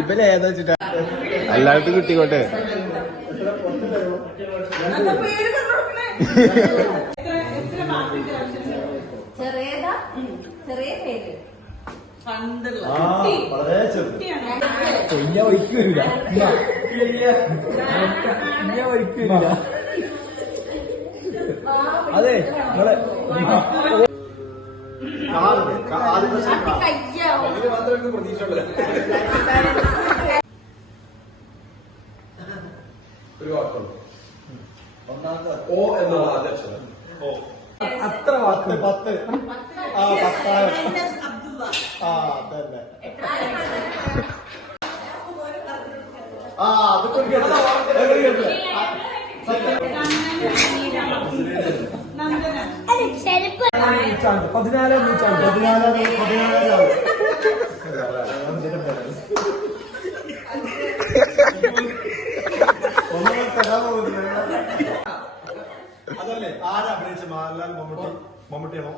ഇവലെ ഏതാ വെച്ചിട്ടാ? കിട്ടിക്കോട്ടെ. ചെറിയതാ? ചെറിയ പേര്. പണ്ടുള്ള ആ വളരെ ചെറുത് കുട്ടിയാണ്. ഇኛ വഴിക്ക് വരില്ല. ഇኛ അതെ നിങ്ങളെ ഒരു വാക്കുള്ളൂ. ഒന്നാമത്തെ ഓ എന്നുള്ള ആദ്യ ഓ. അത്ര വാക്ക്. പത്ത്. ആ പത്തായിരം ആ അതന്നെ. ആ അതൊക്കെ ഒരു നൂറ്റാണ്ട്. പതിനാലാം നൂറ്റാണ്ട്. പതിനാലാം പതിനാലാം അതല്ലേ? ആരാ അഭിനയിച്ച മോഹൻലാൽ മമ്മൂട്ടി? മമ്മൂട്ടിയാണോ?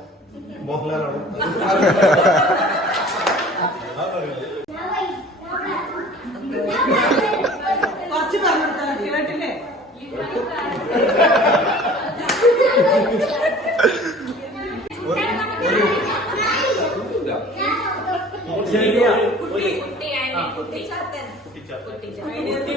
മോഹൻലാലാണോ? കുറച്ച് കേട്ടില്ലേ? കുട്ടി കുട്ടി